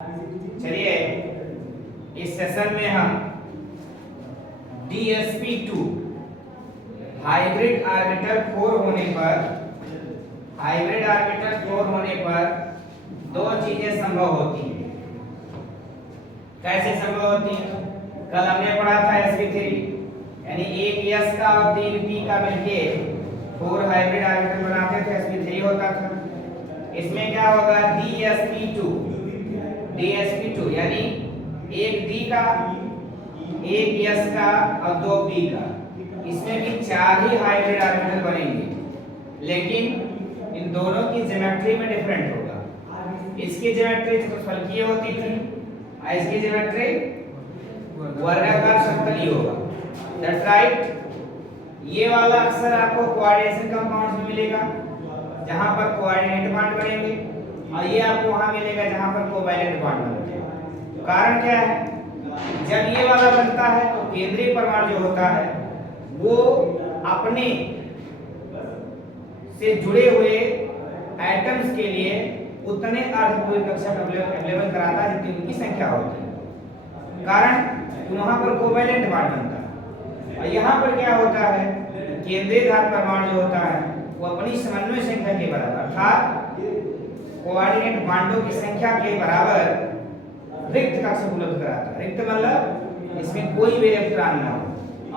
चलिए इस सेशन में हम DsP2 हाइब्रिड ऑर्बिटल 4 होने पर दो चीजें संभव होती हैं। कैसे संभव होती हैं? कल हमने पढ़ा था sp3 यानी एक s का और 3p का मिलके 4 हाइब्रिड ऑर्बिटल बनाते थे, sp3 होता था। इसमें क्या होगा? DsP2 यानी एक d का, एक s का और 2p का, इसमें भी 4 ही हाइब्रिड ऑर्बिटल बनेंगे, लेकिन इन दोनों की ज्योमेट्री में डिफरेंट होगा। इसकी ज्योमेट्री चतुष्फलकीय होती थी और इसकी ज्योमेट्री वर्गाकार समतली होगा। That's right. ये वाला अक्सर आपको कोऑर्डिनेशन कंपाउंड्स में मिलेगा जहां पर कोऑर्डिनेट बॉन्ड बनेंगे, और ये आपको वहां मिलेगा जहां पर कोवैलेंट बॉन्ड बनेंगे। कारण क्या है? जब ये वाला बनता है तो केंद्रीय परमाणु जो होता है वो अपने से जुड़े हुए एटम्स के लिए उतने अर्धपूर्ण कक्षक अवेलेबल कराता है जितनी उनकी संख्या होती है। कारण वहां पर कोवैलेंट बॉन्ड बनता है। और यहाँ पर क्या होता है? केंद्रीय धातु परमाणु जो होता है वो अपनी समन्वय संख्या के बराबर अर्थात कोऑर्डिनेट बॉन्डों की संख्या के बराबर रिक्त कक्ष उपलब्ध कराता है। रिक्त मतलब इसमें कोई भी इलेक्ट्रॉन ना हो।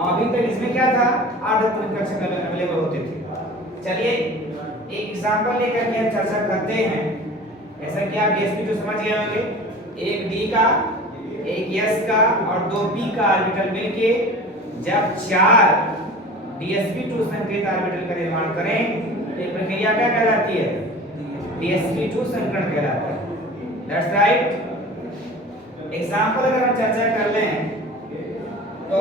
अभी तक इसमें क्या था? अर्धपूर्ण कक्षक अवेलेबल होते थे। चलिए एक एग्जांपल लेकर के हम चर्चा करते हैं। ऐसा कि आप DsP2 समझ गए होंगे। एक d का, एक s का और 2p का ऑर्बिटल मिलके जब 4 DsP2 संकेत ऑर्बिटल का निर्माण करें तो ये प्रक्रिया क्या कहलाती है? DsP2 संकरण कहलाता है। That's right. एग्जांपल अगर हम चर्चा कर लें तो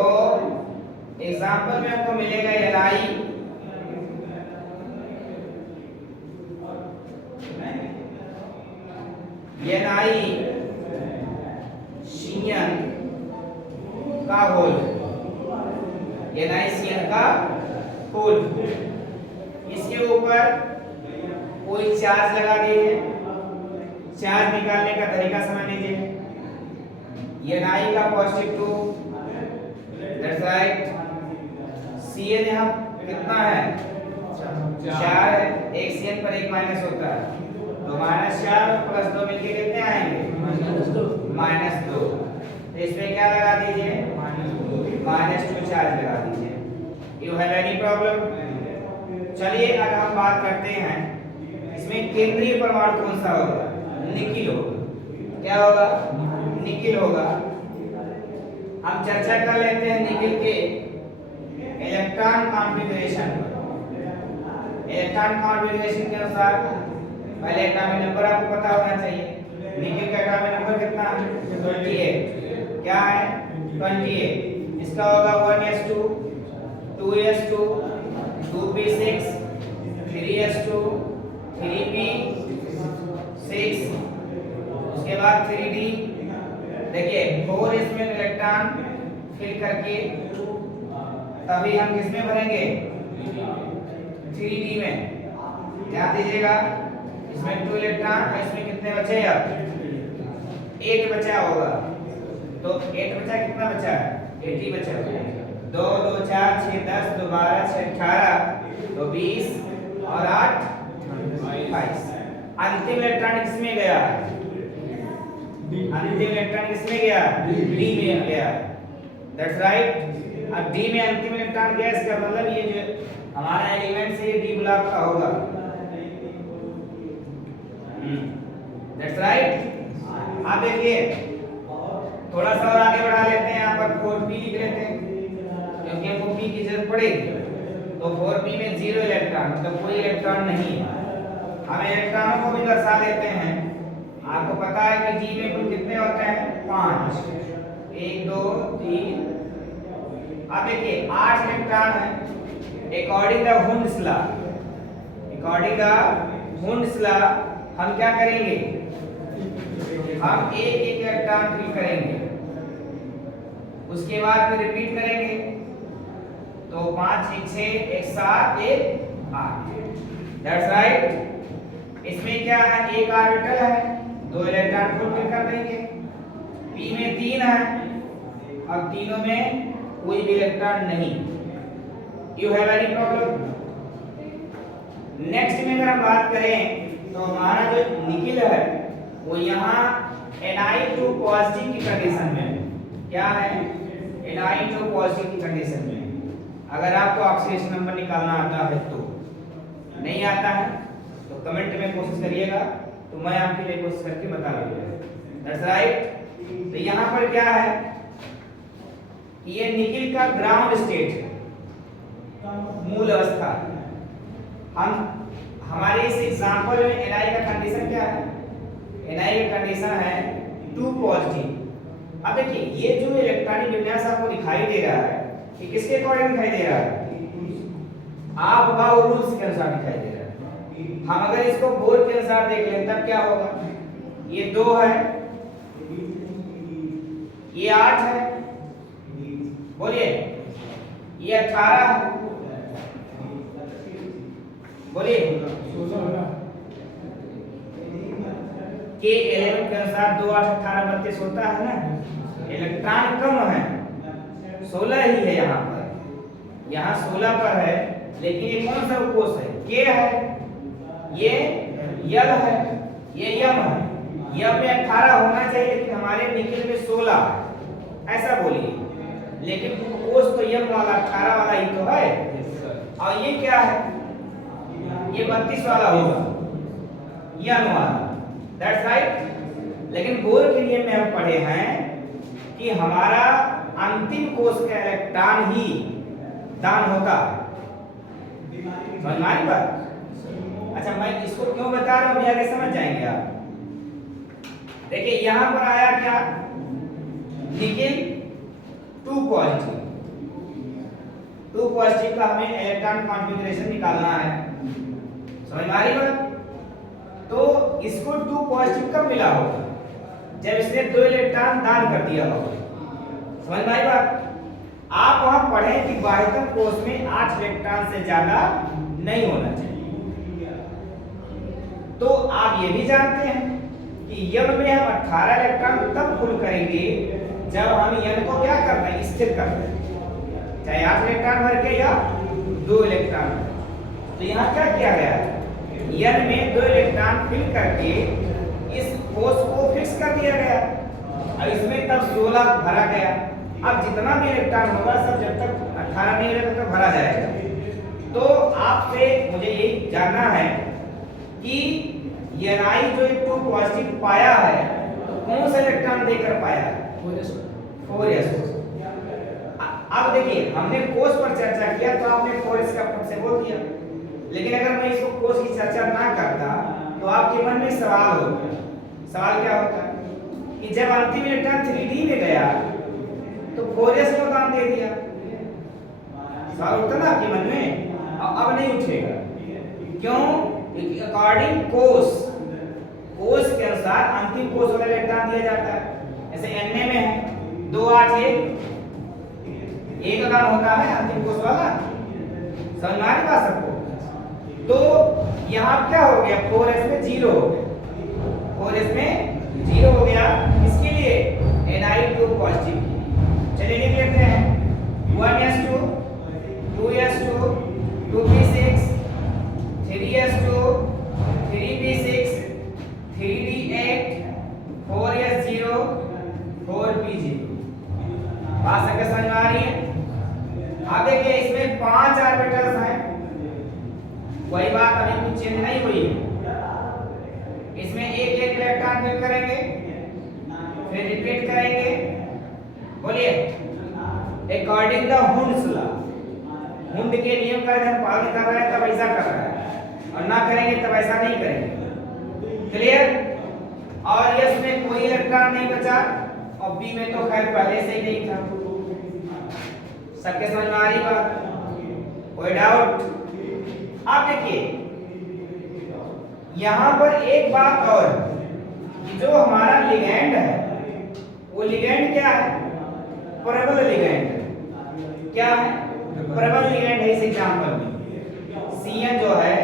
एग्जांपल में आपको मिलेगा Ni Cn का होल, NiCN का होल। इसके ऊपर कोई चार्ज लगा दीजिए। चार्ज निकालने का तरीका समझ लीजिए। Ni का पॉजिटिव 2, दैट्स राइट। Cn यहाँ कितना है? 4 है। एक Cn पर एक माइनस होता है तो -4 प्लस 2 मिलके कितने आएंगे? -2। तो इसमें क्या लगा दीजिए? -2 चार्ज लगा दीजिए। You have any problem? चलिए अब हम बात करते हैं इसमें केंद्रीय परमाणु कौन सा होगा? निकिल होगा। क्या होगा? निकिल होगा। हम चर्चा कर लेते हैं निकिल के इलेक्ट्रॉन कॉन्फ़िगरेशन पर। इलेक्ट्रॉन कॉन्फ़िगरेशन के अनुसार पहले एटॉमिक नंबर आपको पता होना चाहिए। निकिल का एटॉमिक नंबर कितना है? 28। क्या है? 28। इसका होगा 1s2, 2s2, 2p6, 3s2, 3p6, उसके बाद 3d। देखिए 4 इसमें इलेक्ट्रॉन फिल करके तभी हम किसमें भरेंगे? 3d में। ध्यान दीजिएगा इसमें 2 इलेक्ट्रॉन और इसमें कितने बचे? अब 8 बचा होगा। तो 8 बचा, कितना बचा है? 80 बचा। 2 2 4 6 10 2 12 6 18 तो 20 और 8 22। अंतिम इलेक्ट्रॉन किसमें गया? अंतिम इलेक्ट्रॉन किसमें गया? d में गया। That's right. अब d में अंतिम इलेक्ट्रॉन गया, इसका मतलब ये जो हमारा एलिमेंट से d ब्लॉक का होगा। That's right. आप देखिए थोड़ा सा और आगे बढ़ा लेते हैं। यहाँ पर 4p लिख लेते हैं क्योंकि हमको p की जरूरत पड़ेगी। तो 4p में 0 इलेक्ट्रॉन, मतलब कोई इलेक्ट्रॉन नहीं है। हम इलेक्ट्रॉनों को भी दर्शा देते हैं। आपको पता है कि d में कुल कितने होते हैं? 5। 1 2 3। अब देखिए 8 इलेक्ट्रॉन है। अकॉर्डिंग द हुंड्स लॉ हम क्या करेंगे? हम एक इलेक्ट्रॉन फिल करेंगे, उसके बाद फिर रिपीट करेंगे। तो 5 1 6 1 7 1 8। That's right. इसमें क्या है? एक ऑर्बिटल है 2 इलेक्ट्रॉन फुलफिल कर देंगे। पी में 3 है, अब तीनों में कोई भी इलेक्ट्रॉन नहीं। You have any problem? Next में अगर हम बात करें तो हमारा जो निकिल है वो यहाँ Ni2 पॉजिटिव की कंडीशन में है। क्या है? Ni2 पॉजिटिव की कंडीशन में। अगर आपको ऑक्सीडेशन नंबर निकालना आता है तो, नहीं आता है तो कमेंट में कोशिश करिएगा, तो मैं आपके लिए कोशिश करके बता दूंगा। That's right. तो यहाँ पर क्या है कि ये निकिल का ग्राउंड स्टेट है, मूल अवस्था। हमारे इस एग्जांपल में Ni का कंडीशन क्या है? Ni का कंडीशन है 2 पॉजिटिव। अब देखिए ये जो इलेक्ट्रॉनिक विन्यास आपको दिखाई दे रहा है ये किसके अकॉर्डिंग दिखाई दे रहा है? आप बाउ रूल्स के अनुसार दिखाई दे रहा है। हम अगर इसको बोर के अनुसार देख लें तब क्या होगा? ये 2 है, ये 8 है, बोलिए ये 18 है, बोलिए के 11 के अनुसार 2 8 18 32 होता है ना। इलेक्ट्रॉन कम है, 16 ही है यहाँ पर, यहाँ 16 पर है, लेकिन ये कौन सा कोष है? के है, ये यल है, ये यम है। यम में 18 होना चाहिए लेकिन हमारे निकिल में 16 है, ऐसा बोलिए। लेकिन कोष तो यम वाला 18 वाला ही तो है, और ये क्या है? ये 32 वाला होगा, यन वाला। That's right. लेकिन बोर के नियम में हम पढ़े हैं कि हमारा अंतिम कोष का इलेक्ट्रॉन ही दान होता है। समझ में आई बात? अच्छा, मैं इसको क्यों बता रहा हूं अभी आगे समझ जाएंगे आप। देखिए यहां पर आया क्या? Nickel 2 positive. 2 पॉजिटिव का हमें इलेक्ट्रॉन कॉन्फ़िगरेशन निकालना है। समझ में आ रही बात? तो इसको 2 पॉजिटिव कब मिला होगा? जब इसने 2 इलेक्ट्रॉन दान कर दिया होगा। समझ में आई बात? आप वहां पढ़ें कि बाह्यतम कोष में 8 इलेक्ट्रॉन से ज्यादा नहीं होना चाहिए। तो आप ये भी जानते हैं कि यम में हम 18 इलेक्ट्रॉन तब फुल करेंगे जब हम यन को क्या करना है? स्थिर करना है, चाहे 8 इलेक्ट्रॉन भर के या 2 इलेक्ट्रॉन। तो यहाँ क्या किया गया है? यन में 2 इलेक्ट्रॉन फिल करके इस कोष को फिक्स कर दिया गया, और इसमें तब 16 भरा गया। अब जितना भी इलेक्ट्रॉन होगा सब जब तक 18 नहीं होगा तब तक भरा जाएगा। तो आपसे मुझे यही जानना है कि Ni जो 2 पॉजिटिव पाया है तो कौन सा इलेक्ट्रॉन देकर पाया है? 4s। अब देखिए हमने कोष पर चर्चा किया तो आपने 4s का फट से बोल दिया, लेकिन अगर मैं इसको कोष की चर्चा ना करता तो आपके मन में सवाल होगा। सवाल क्या होता कि जब अंतिम इलेक्ट्रॉन 3d में गया तो 4s को दान दे दिया। सवाल उठता ना आपके मन में, अब नहीं उठेगा। क्यों? क्योंकि अकॉर्डिंग कोष के अनुसार अंतिम कोष वाला इलेक्ट्रॉन दिया जाता है। जैसे Na में है 2 8 1, एक दान होता है अंतिम कोष वाला। समझ में आ रही बात सबको? तो यहाँ क्या हो गया? 4s में 0 हो गया, 4s में 0 हो गया। इसके लिए Ni2 पॉजिटिव। चलिए लिख लेते हैं 1s2 2s2 2p6 3s2 3p6 3d8 4s0 4p0। बात सबके समझ में आ रही है? अब देखिए इसमें 5 ऑर्बिटल्स हैं, वही बात अभी कुछ चेंज नहीं हुई है। इसमें एक एक इलेक्ट्रॉन फिल करेंगे, फिर रिपीट करेंगे। बोलिए according the Hund's law. Hund के नियम का हम पालन कर रहे हैं तब ऐसा कर रहे हैं, और ना करेंगे तब ऐसा नहीं करेंगे। क्लियर? और यस में कोई इलेक्ट्रॉन नहीं बचा, और बी में तो खैर पहले से ही नहीं था। सबके समझ में आ रही बात? कोई डाउट? आप देखिए यहां पर एक बात और कि जो हमारा लिगैंड है वो लिगैंड क्या है? प्रबल लिगैंड। क्या है? प्रबल लिगैंड है। इस एग्जांपल में Cn जो है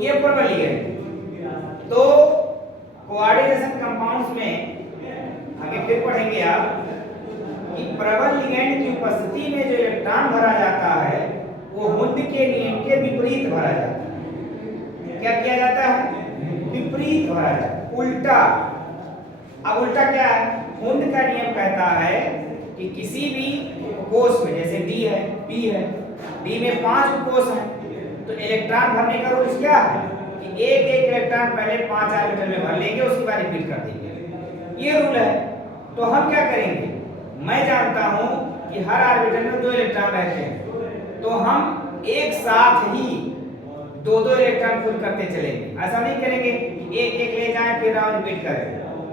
ये प्रबल लिगैंड। तो कोऑर्डिनेशन कंपाउंड्स में आगे फिर पढ़ेंगे आप कि प्रबल लिगैंड की उपस्थिति में जो इलेक्ट्रॉन भरा जाता है वो हुंड के नियम के विपरीत भरा जाता है। क्या किया जाता है? विपरीत भरा जाता है, उल्टा। अब उल्टा क्या है? हुंड का नियम कहता है कि किसी भी कोष में, जैसे डी है, पी है, डी में 5 कोष हैं, तो इलेक्ट्रॉन भरने का रूल क्या है कि एक एक इलेक्ट्रॉन पहले 5 ऑर्बिटल में भर लेंगे, उसके बाद रिपीट कर देंगे, ये रूल है। तो हम क्या करेंगे, मैं जानता हूं कि हर ऑर्बिटल में 2 इलेक्ट्रॉन रहते हैं, तो हम एक साथ ही 2-2 इलेक्ट्रॉन फुल करते चलेंगे। ऐसा नहीं करेंगे एक एक ले जाएं फिर राउंड रिपीट करें,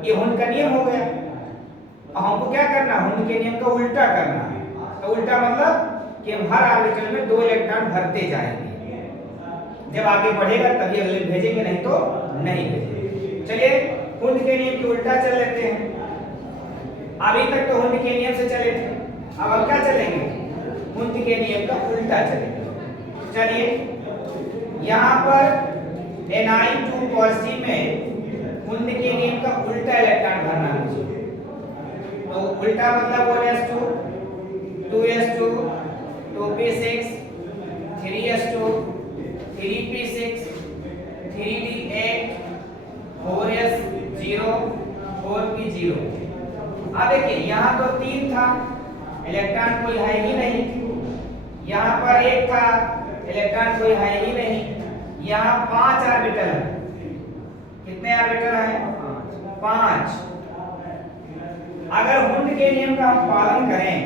ये हुंड का नियम हो गया। और हमको क्या करना, हुंड के नियम का उल्टा करना है। तो उल्टा मतलब कि हम हर ऑर्बिटल में 2 इलेक्ट्रॉन भरते जाएंगे, जब आगे बढ़ेगा तभी अगले भेजेंगे, नहीं तो नहीं भेजेंगे। चलिए हुंड के नियम के उल्टा चल लेते हैं। अभी तक तो हुंड के नियम से चले थे, अब क्या चलेंगे, हुंड के नियम का उल्टा चलेंगे। चलिए यहाँ पर Ni2 पॉजिटिव में हुंड के नियम का उल्टा इलेक्ट्रॉन भरना है मुझे। तो उल्टा मतलब 1s2 2s2 2p6 3s2 3p6 3d8 4s0 4p0। अब देखिए यहाँ तो 3 था, इलेक्ट्रॉन कोई है ही नहीं, यहाँ पर 1 था, इलेक्ट्रॉन कोई है ही नहीं, यहाँ 5 ऑर्बिटल है। कितने ऑर्बिटल हैं? 5। अगर हुंड के नियम का हम पालन करें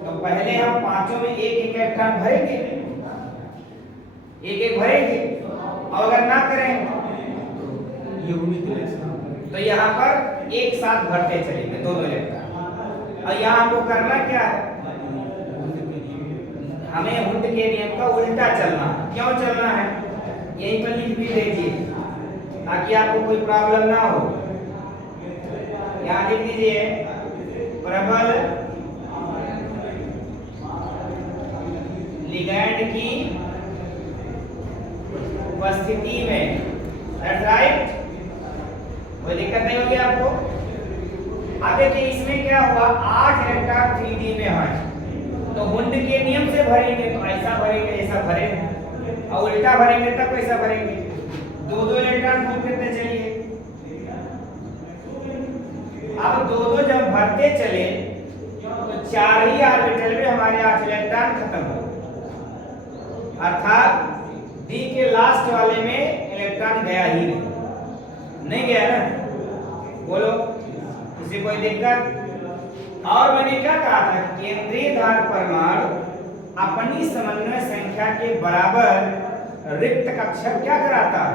तो पहले हम पांचों में एक एक इलेक्ट्रॉन भरेंगे, एक एक भरेंगे, और अगर ना करें तो यहाँ पर एक साथ भरते चलेंगे 2-2 इलेक्ट्रॉन। और यहाँ हमको करना क्या है, हमें हुंड के नियम का उल्टा चलना। क्यों चलना है यहीं पर लिख भी दीजिए ताकि आपको कोई प्रॉब्लम ना हो। यहाँ लिख दीजिए प्रबल लिगैंड की उपस्थिति में, दैट्स राइट, कोई दिक्कत नहीं होगी आपको। अब देखिए इसमें क्या हुआ, 8 इलेक्ट्रॉन 3d में है, तो हुंड के नियम से भरेंगे तो ऐसा भरेंगे, ऐसा भरेंगे, और उल्टा भरेंगे तब कैसा भरेंगे, 2-2 इलेक्ट्रॉन फुल करते चलिए। अब 2-2 जब भरते चले तो 4 ही ऑर्बिटल में हमारे 8 इलेक्ट्रॉन खत्म हो, अर्थात डी के लास्ट वाले में इलेक्ट्रॉन गया ही नहीं गया ना। बोलो किसी कोई दिक्कत? और मैंने क्या कहा था, केंद्रीय धार परमाणु अपनी समन्वय संख्या के बराबर रिक्त कक्षक क्या कराता है,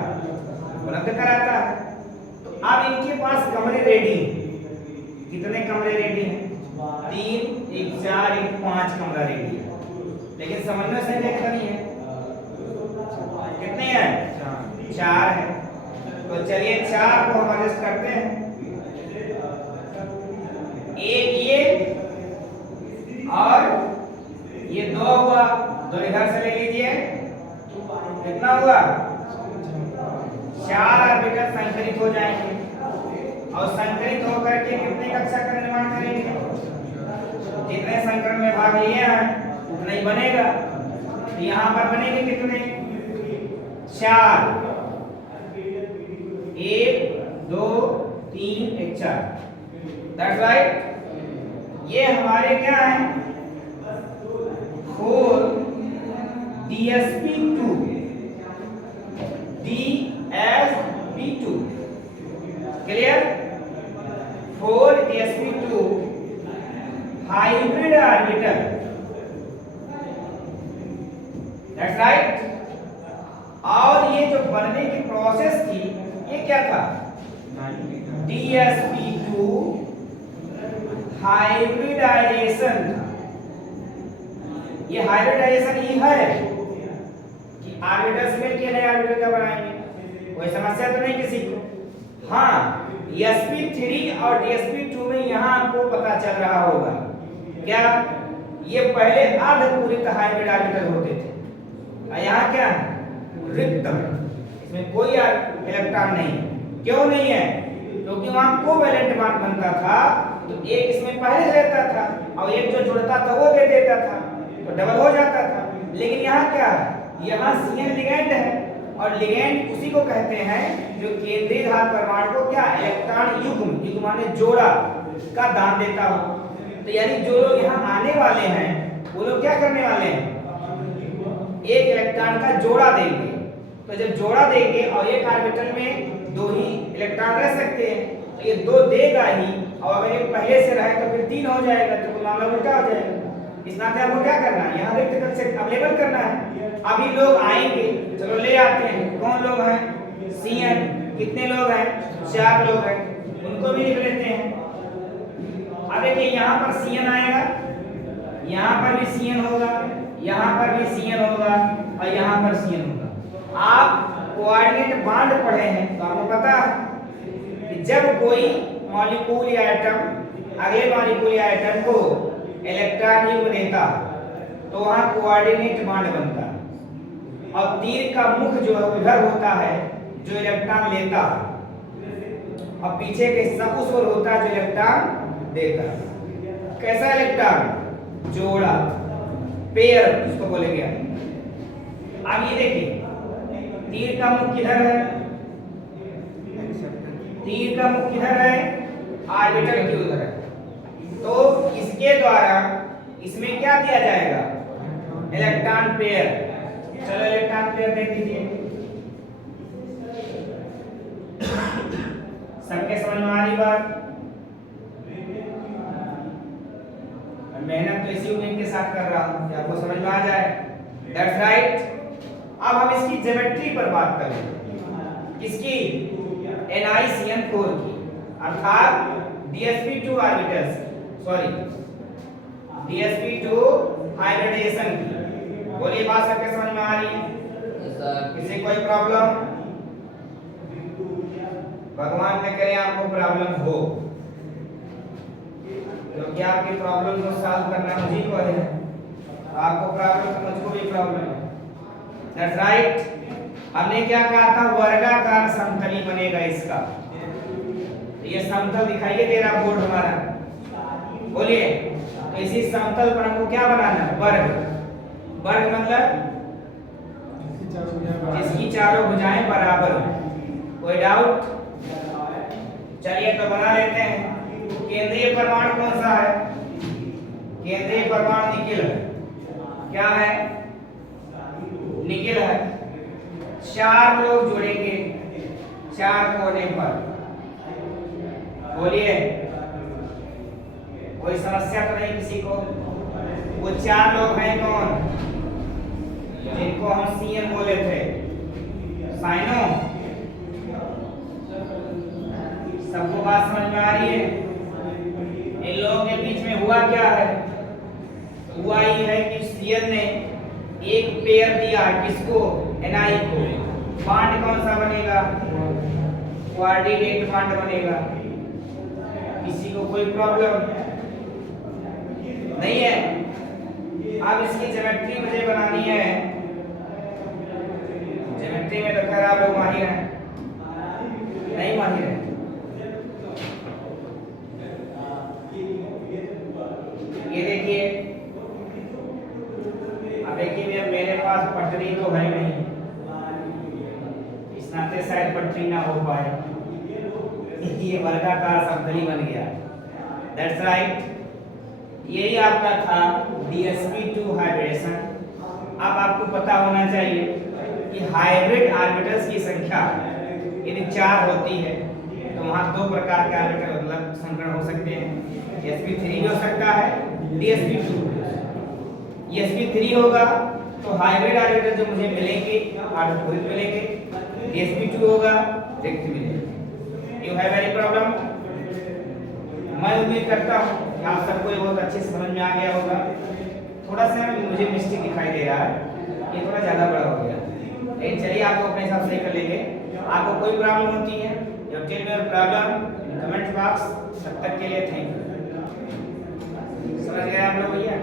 उपलब्ध कराता है। तो अब इनके पास कमरे रेडी हैं। कितने कमरे रेडी हैं? 3, 1 4 1 5 कमरा रेडी है, लेकिन समन्वय संख्या कितनी है? कितने हैं? 4 है। तो चलिए 4 को हम एडजस्ट करते हैं, एक ये और ये 2 हुआ, 2 इधर से ले लीजिए, कितना हुआ? 4 ऑर्बिटल संकरित हो जाएंगे, और संकरित होकर के कितने कक्षा का निर्माण करेंगे? जितने संकरण में भाग लिए हैं उतना ही बनेगा। तो यहाँ पर बनेंगे कितने? 4, 1 2 3 1 4, दैट्स राइट। ये हमारे क्या है? 4 DsP2 DsP2, clear? 4 DsP2 hybrid orbital, that's right. और ये जो बनने की प्रोसेस थी ये क्या था? DsP2 हाइब्रिडाइजेशन था। ये हाइब्रिडाइजेशन ही है कि ऑर्बिटल से मिलकर नए ऑर्बिटल का बनाएंगे, कोई समस्या तो नहीं किसी को। हाँ, sp3 और dsp2 में यहाँ आपको पता चल रहा होगा क्या, ये पहले अर्धपूरित हाइब्रिड ऑर्बिटल होते थे, और यहाँ क्या है? रिक्त, इसमें कोई इलेक्ट्रॉन नहीं। क्यों नहीं है? क्योंकि वहां कोवैलेंट बॉन्ड बनता था, तो एक इसमें पहले रहता था और एक जो जुड़ता था वो दे देता था, तो डबल हो जाता था। लेकिन यहाँ क्या है? यहाँ CN लिगैंड है, और लिगैंड उसी को कहते हैं जो केंद्रीय धार परमाणु को क्या इलेक्ट्रॉन युग्म माने जोड़ा का दान देता हो। तो यानी जो लोग यहाँ आने वाले हैं वो लोग क्या करने वाले हैं? एक इलेक्ट्रॉन का जोड़ा देंगे। तो जब जोड़ा देंगे और एक ऑर्बिटल में 2 ही इलेक्ट्रॉन रह सकते हैं, तो ये 2 देगा ही, और अगर ये पहले से रहे तो फिर 3 हो जाएगा, तो मामला उल्टा हो जाएगा। इस नाते आपको क्या करना है? यहाँ रिक्त कक्षक अवेलेबल करना है। अभी लोग आएंगे, चलो ले आते हैं। कौन लोग हैं? CN। कितने लोग हैं? 4 लोग हैं, उनको भी लिख लेते हैं। अब देखिए यहाँ पर CN आएगा, यहाँ पर भी CN होगा, यहाँ पर भी CN होगा, और यहाँ पर CN होगा। आप कोऑर्डिनेट बॉन्ड पढ़े हैं तो आपको पता है कि जब कोई मॉलिक्यूल या एटम अगले मॉलिक्यूल या एटम को इलेक्ट्रॉन युग्म देता तो वहां कोऑर्डिनेट बॉन्ड बनता है, और तीर का मुख जो है उधर होता है जो इलेक्ट्रॉन लेता, और पीछे के हिस्सा उस ओर होता है जो इलेक्ट्रॉन देता। कैसा इलेक्ट्रॉन? जोड़ा, पेयर इसको बोलेंगे। अब ये देखिए तीर का मुख किधर है? तीर का मुख किधर है? ऑर्बिटल के उधर है। तो इसके द्वारा इसमें क्या दिया जाएगा? Electron pair. चलो इलेक्ट्रॉन पेयर दे दीजिए। सबके समझ में आ रही बात? मेहनत तो इसी उम्मीद के साथ कर रहा हूं कि आपको समझ में आ जाए। That's right. अब हम इसकी ज्योमेट्री पर बात करें। किसकी? NiCN4 की, अर्थात DsP2 orbitals, sorry DsP2 hybridisation की। बोलिए बात सबके समझ में आ रही है? किसी कोई प्रॉब्लम? भगवान न करे आपको प्रॉब्लम हो, क्योंकि आपकी प्रॉब्लम को सॉल्व करना मुझे को है। आपको प्रॉब्लम तो मुझको भी प्रॉब्लम है। That's right. हमने क्या कहा था? वर्गाकार समतली बनेगा इसका। तो ये समतल दिखाइए दे रहा बोर्ड हमारा, बोलिए। तो इसी समतल पर हमको क्या बनाना है? वर्ग। वर्ग मतलब जिसकी चारों भुजाएं बराबर हो। कोई डाउट? चलिए तो बना लेते हैं। केंद्रीय परमाणु कौन सा है? केंद्रीय परमाणु निकिल है। क्या है? निकिल है। 4 लोग जुड़ेंगे 4 कोने पर। बोलिए, कोई समस्या तो नहीं किसी को? वो 4 लोग हैं कौन? जिनको हम CN बोले थे। साइनो, सबको बात समझ में आ रही है? इन लोगों के बीच में हुआ क्या है? हुआ ये है कि CN ने एक पेयर दिया, किसको? Ni को। बॉन्ड कौन सा बनेगा? कोऑर्डिनेट बॉन्ड बनेगा। किसी को कोई प्रॉब्लम नहीं है? अब इसकी ज्योमेट्री मुझे बनानी है। ज्योमेट्री में तो खैर आप लोग माहिर हैं, नहीं माहिर हैं? ये देखिए, अब देखिए मेरे पास पटरी तो है नहीं, इस नाते शायद पटरी ना हो पाए। ये वर्गाकार समतली बन गया। That's right. यही आपका था DsP2 हाइब्रिडेशन। अब आपको पता होना चाहिए कि हाइब्रिड ऑर्बिटल्स की संख्या यदि 4 होती है तो वहाँ 2 प्रकार के ऑर्बिटल मतलब संकरण हो सकते हैं। sp3 भी हो सकता है, DsP2। sp3 होगा तो हाइब्रिड ऑर्बिटल जो मुझे मिलेंगे ऑर्बिटल मिलेंगे, DsP2 होगा रिक्त मिलेंगे। You have any problem? मैं उम्मीद करता हूँ कि आप सबको ये बहुत अच्छे से समझ में आ गया होगा। थोड़ा सा मुझे मिस्टेक दिखाई दे रहा है, ये थोड़ा ज़्यादा बड़ा हो गया, लेकिन चलिए आपको अपने हिसाब से कर लेंगे। आपको कोई प्रॉब्लम होती है या tell me your problem in comment box. तब तक के लिए थैंक यू। समझ गए आप लोग भैया?